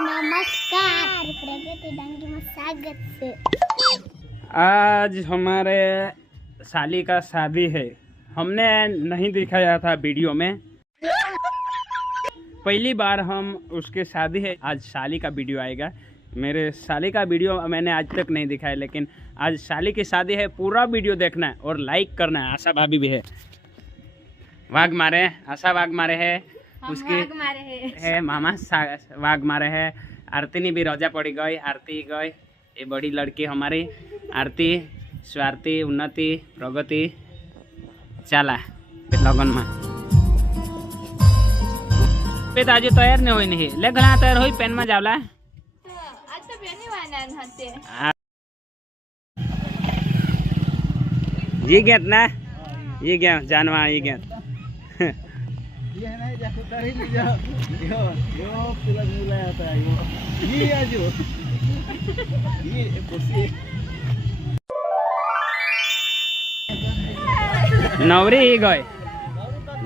नमस्कार, प्रगति डांगी में स्वागत है। आज हमारे साली का शादी है। हमने नहीं दिखाया था वीडियो में, पहली बार हम उसके शादी है। आज साली का वीडियो आएगा। मेरे साली का वीडियो मैंने आज तक नहीं दिखाया, लेकिन आज साली की शादी है। पूरा वीडियो देखना है और लाइक करना है। आशा भाभी भी है। वाघ मारे, आशा वाघ मारे है, उसके है मामा वाघ मारे है। आरती ने भी रोजा पड़ी गई। आरती गई, ये बड़ी लड़की हमारी आरती, स्वार्थी, उन्नति, प्रगति चला लगन में। आज तैयार नहीं हुई, नहीं ले गला तैयार हुई पेन में जावला। ये गेट ना, ये गेट जानवा, ये गेट ये है ना, जाको तारी ले जाओ। यो पुला मुला आता है ये आजो ये पोसी नवरी ही गए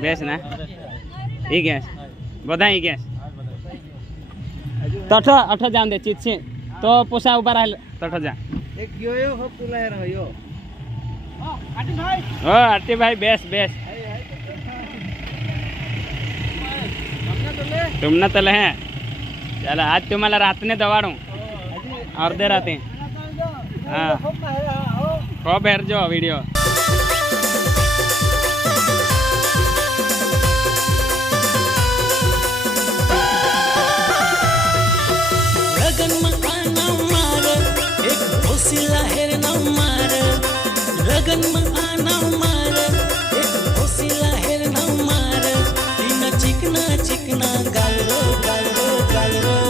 बेस ना, ये गैस बधा, ये गैस तठ अठ जान दे चित से तो पोसा ऊपर आल तठ जा एक यो हो पुला है रहो। ओ आरती भाई बेस बेस तुम न तले हैं। चलो आज तुम्हाला रातने दवाड़ू अर्धे राते। हाँ खूब हेर जो वीडियो। लगन मकाना मार एक होसिला हेर न मार। लगन मकाना मार एक होसिला हेर न मार। तीन चिकना चिकना गालरो गालरो गालरो।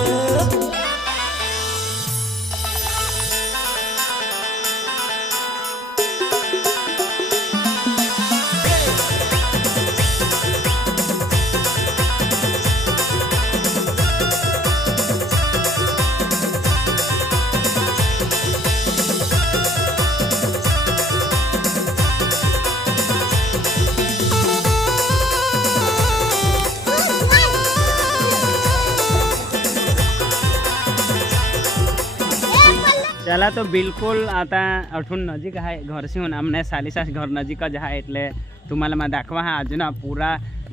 चला तो बिलकुल आता अठून नजीक आहे घर से आमने सालीसा घर नजीक ज आहे એટલે तुम्हाला मैं दाखवा है आज ना पूरा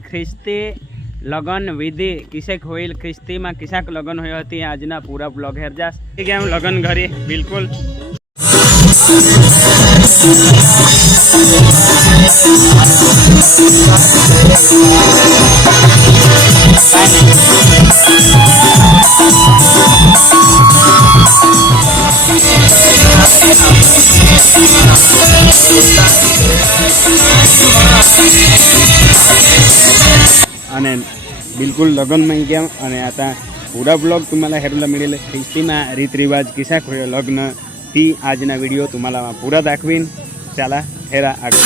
ख्रिस्ती लगन विधि किसेक होइल, ख्रिस्ती में किसाक लगन हुई होती आज ना पूरा ब्लॉग हेर जास। ठीक है, हम लगन घरी बिल्कुल અને બિલકુલ લગ્નમાં ગયા અને आता પૂરા બ્લોગ तुम्हाला हेरला मिळेल। ख्रिस्तीમાં રીત રિવાજ કિસાક હોય લગ્ન ती આજના વિડીયો तुम्हाला પૂરા દાખવીન। ચાલા હેરા આગળ।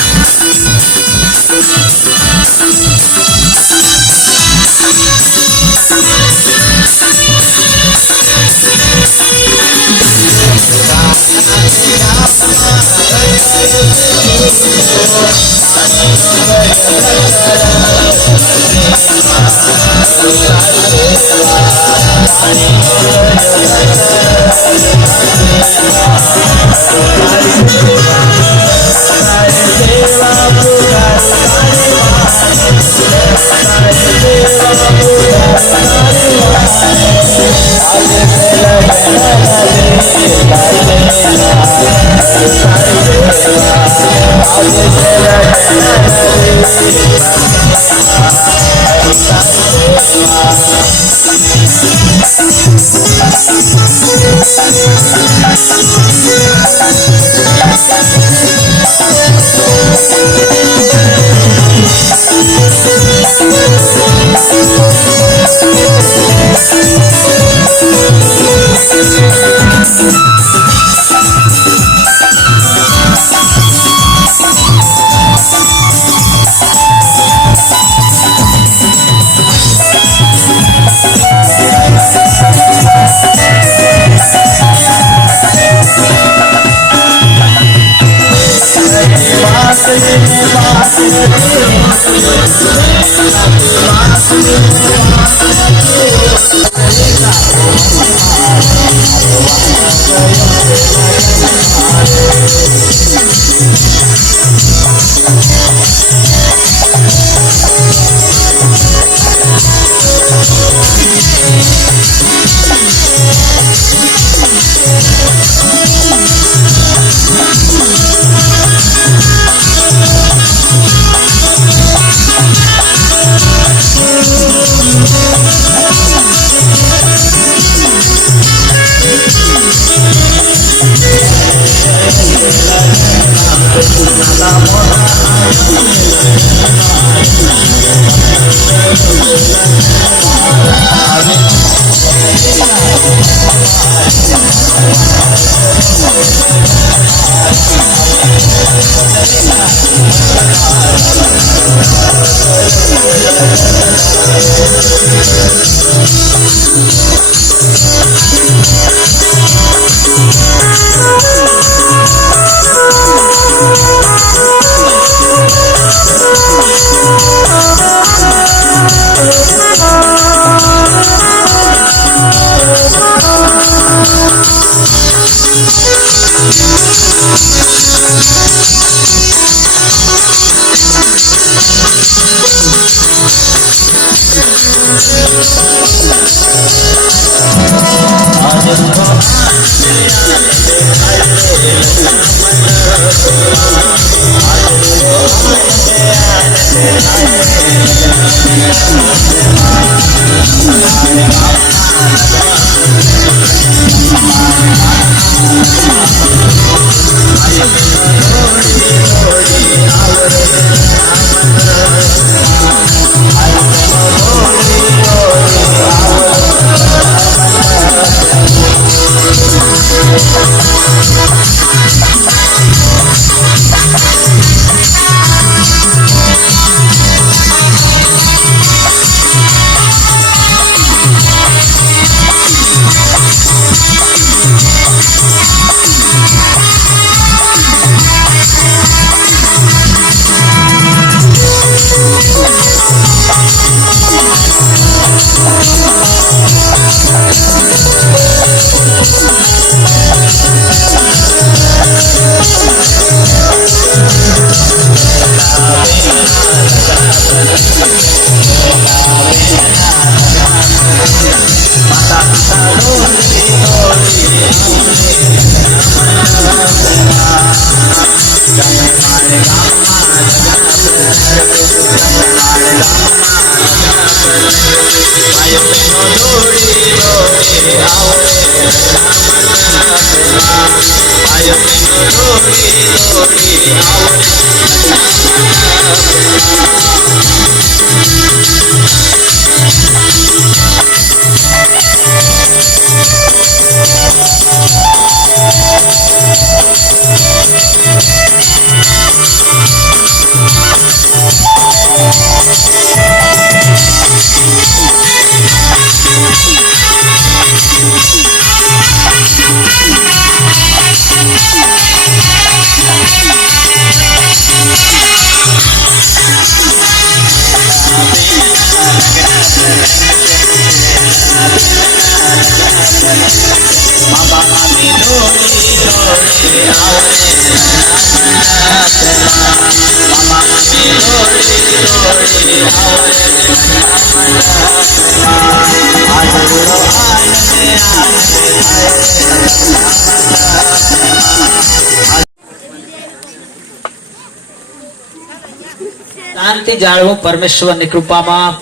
શાંતિ જાળવું પરમેશ્વરની કૃપામાં.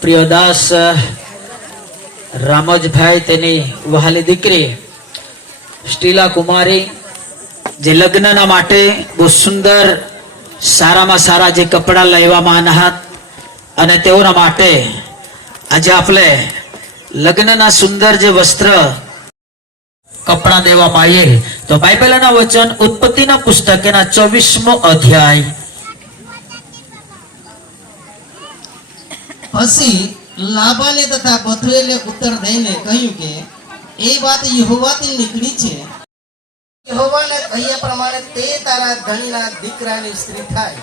પ્રિયદાસ રામોજભાઈ તેની વહાલી દીકરી સ્ટીલા કુમારી જે લગ્નના માટે બહુ સુંદર સારામાં સારા જે કપડા લેવામાં આવ્યા અને તેઓના માટે આજે આપણે લગ્નના સુંદર જે વસ્ત્ર કપડા દેવામાં આવીએ તો બાઇબલના વચન ઉત્પત્તિના પુસ્તકના 24મો અધ્યાય. પછી લાબાને તથા બથુએલે ઉત્તર દઈને કહ્યું કે એ વાત યહોવાથી નીકળી છે. યહોવાના કહ્યા પ્રમાણે તે તારા ધણીના દીકરાની સ્ત્રી થાય.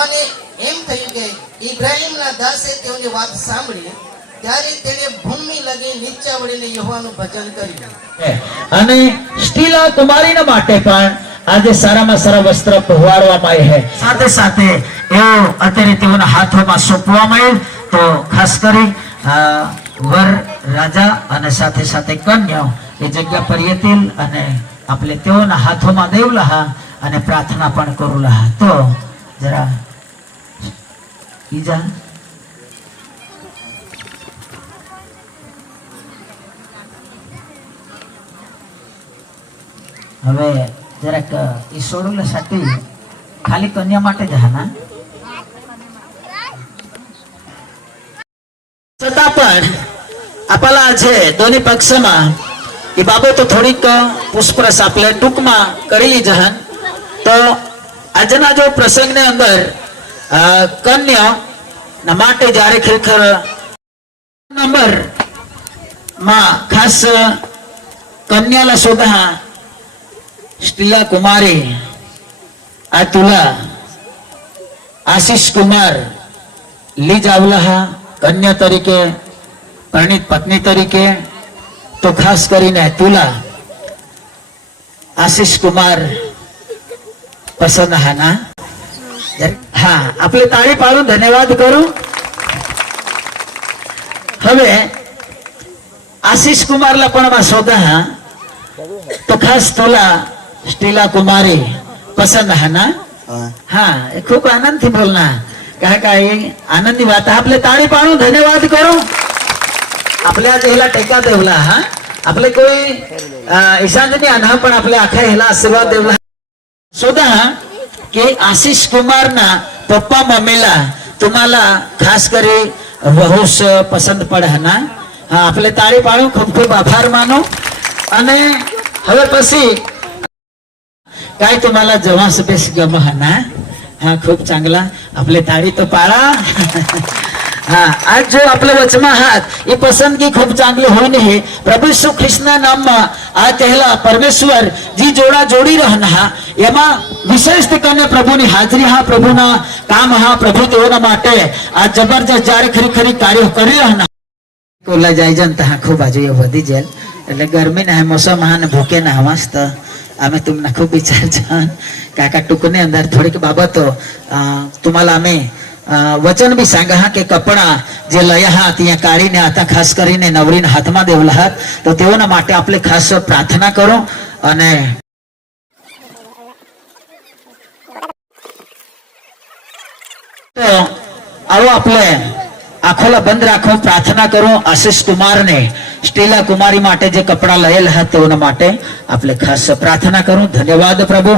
અને એમ થયું કે ઇબ્રાહીમના દાસે તેઓની વાત સાંભળી ત્યારે તેણે ભૂમિ લગી નીચા વળીને યહોવાનું ભજન કર્યું. અને સ્ટીલા કુમારીના માટે પણ આજે સારામાં સારા વસ્ત્ર પહેરાવવામાં આવે છે. સાથે સાથે એઓ અત્યારે તેઓના હાથોમાં સોંપવામાં આવે તો ખાસ કરી વર રાજા અને સાથે સાથે કન્યાઓ એ જગ્યા પર येतील અને આપણે તેઓના હાથોમાં દેવલા અને પ્રાર્થના પણ કરુલા. તો જરા ઈજા હવે જરાક ઈસોડુલા સાટી खाली कन्या माटे જ હા છતાં પણ આપણા જે दोन्ही પક્ષમાં એ બાબતો થોડીક પુષ્પરસ આપણે ટૂંકમાં કરી લીધા તો આજના જો પ્રસંગને અંદર કન્યા ના માટે જ્યારે ખરેખર નંબર માં ખાસ કન્યાला सुद्धा स्टीला कुमारी आ तुला आशीष कुमार ली जावला हा कन्या तरीके परिणित पत्नी तरीके तो खास કરીને तुला आशीष कुमार पसंद हा ना हाँ आपले ताळी पाडून धन्यवाद करू હવે आशीष कुमारला पण शोधा तो खास तुला स्टीला कुमारी पसंद है ना हाँ खूप आनंद थी बोलना काय काय आनंदी बात आपले ताळी पाडून धन्यवाद करू आपल्या ह्याला टेका देवला हा आपले कोई ईशाननी आना पण आपल्या आखा ह्याला आशीर्वाद देवला शोधा की आशीष कुमार ना पप्पा मम्मीला तुम्हाला खास करी बहुश पसंद पड़े है ना हाँ आपले ताळी पाडू खूप खूप आभार मानो અને હવે પછી काय तुम्हाला जेव्हा स्पेस गम है ना हाँ खूप चांगला आपले ताळी तो पाळा हाँ आज जो आपले वचमा हात ये पसंदगी खूप चांगली होने है प्रभु यीशु ख्रिस्तना नाम में आज कहला परमेश्वर जी जोड़ा जोड़ी रहना एमा विशेष करने प्रभु ની હાજરી હા પ્રભુના કામ હા પ્રભુ તેઓના માટે આ જબરજસ્ત જારે ખરી ખરી કાર્ય કરી રહેના કોલા જાય જનતા ખૂબ બાજુ એ વધી જેલ એટલે ગરમી ના મોસમ હા ને ભૂકે ના મસ્ત અમે તમને ખૂબ વિચાર જાન કાકા ટુકને અંદર થોડીક બાબતો तुम्हाला અમે वचन भी सांगा हा કે કપડા જે લયા હા ત્યાં કાઢીને આતા ખાસ કરીને નવરીના હાથમાં દેવલા હાથ તો તેઓના માટે આપણે ખાસ પ્રાર્થના કરો અને तो आओ आपले आखोला बंद राखो प्रार्थना करो आशीष कुमार ने स्टीला कुमारी माटे जे कपड़ा लयेल है तेओना माटे आपले खास प्रार्थना करो धन्यवाद प्रभु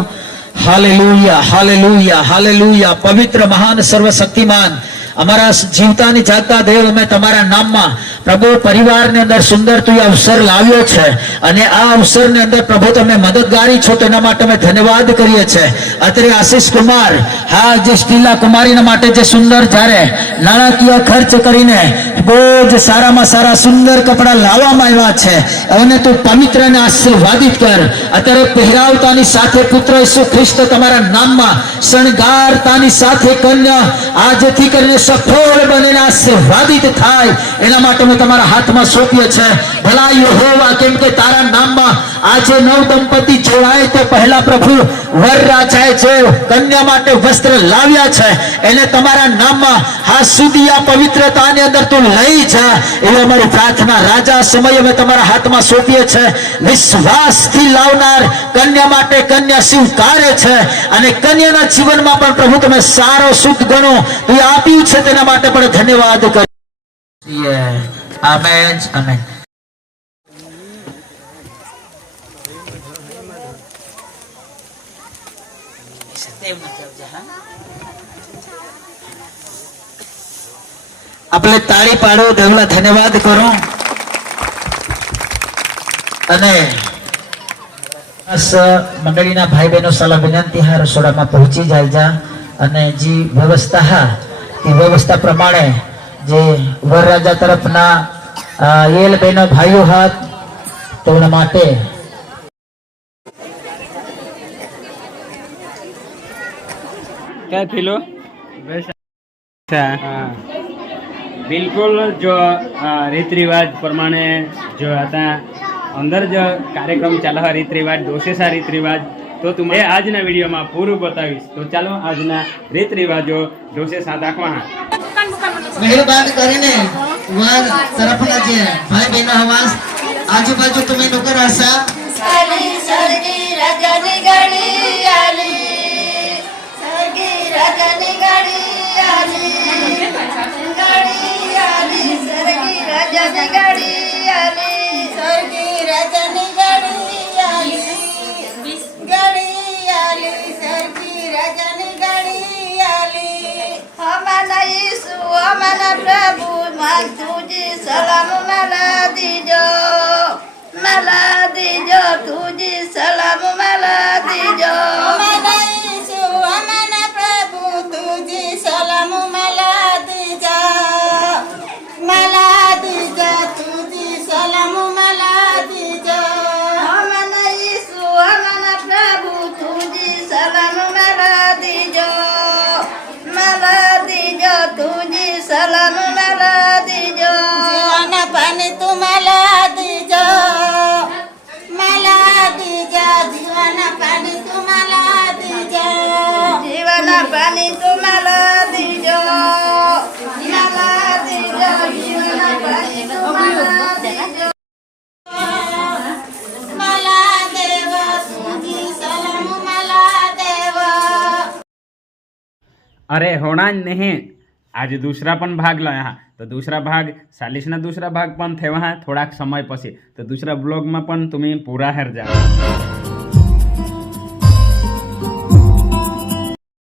हालेलुया हालेलुया हालेलुया पवित्र महान सर्वशक्तिमान અમારા જીવતાની જાગતા દેવ અમે તમારા નામમાં પ્રભુ પરિવારની અંદર સુંદર તું અવસર લાવ્યો છે અને આ અવસરની અંદર પ્રભુ તમે મદદગારી છો તેના માટે અમે ધન્યવાદ કરીએ છીએ અત્રે આશીષ કુમાર હા જે સ્ટીલા કુમારીના માટે જે સુંદર જ્યારે નાણાકીય ખર્ચ કરીને બહુ જ સારામાં સારા સુંદર કપડા લાવવામાં આવ્યા છે અને તું પવિત્ર અને આશીર્વાદિત કર અત્યારે પહેરાવતાની સાથે પુત્ર ઈસુ ખ્રિસ્ત તમારા નામમાં શણગારતાની સાથે કન્યા આજથી કરીને सफल बने आशीर्वादित थाय एना माटे मैं तमारा हाथ में सौंप्यो छे भला यहोवा केम के तारा नाम में आज नव दंपति जोड़ाए तो पहला प्रभु वर राजाए जे कन्या माटे वस्त्र लाव्या छे एने तमारा नाम में हा सुदिया पवित्रता ने अंदर तू लई जा एवे हमारी प्रार्थना राजा समय में तमारा हाथ में सौंप्यो छे विश्वास थी लावनार कन्या माटे कन्या स्वीकारे छे अने कन्याना जीवन में पण प्रभु तमे सारो शुद्ध गणो तू आप्યું છે તેના માટે પણ ધન્યવાદ કરીએ આમેન આમેન આપણે તાળી પાડો દેવલા ધન્યવાદ કરો અને મંડળીના ભાઈ બહેનો સલાહ વિનંતી હા રસોડામાં પહોંચી જાય જા અને જે વ્યવસ્થા હા એ વ્યવસ્થા પ્રમાણે જે વરરાજા તરફના એલ બહેનો ભાઈઓ હાથ તેના માટે क्या फिलो अच्छा हाँ बिल्कुल जो रीत रिवाज प्रमाणे जो आता अंदर जो कार्यक्रम चला है रीत रिवाज दोषेसा रीत रिवाज तो तुम्हें आज ना वीडियो में पूરું बतावीश तो चलो आज ना रीत रिवाजो दोषेसा दाखवा મહેરબાન કરીને વાર તરફના જે ભાઈ બહેનો હવાસ આજુબાજુ તમે નોકર હશા સાલી સરગી રાજાની ગાડી આલી સરગી રાજાની ગાડી આલી સરગી રાજાની ગાડી આલી સરગી રાજાની ગાડી આલી ગાડી આલી સરગી રાજાની मला प्रभू मग तुझी सलाम मला दिजो तुझी सलाम मला दिजो मला येशू मला प्रभू तुझी सलाम मला दिजा तुझी सलाम मला दिजा मला येशू मला प्रभू तुझी सलाम मला दिजो तुझी सलाम मला दिजो जीवाना पाणी तुम्हाला दिजो जीवाना पाणी तुम्हाला दिजो जीवाना पाणी तुम्हाला दिजो जीवाना पाणी तुम्हाला दिजो मला देव तुझी सलाम मला देव अरे होना नहीं, आज दूसरा पण भाग लाया हा तो दूसरा भाग सालिशना दूसरा भाग पण ठेवा हा थोड़ा समय पसी तो दूसरा ब्लॉग में पण तुम्ही पूरा हर जा।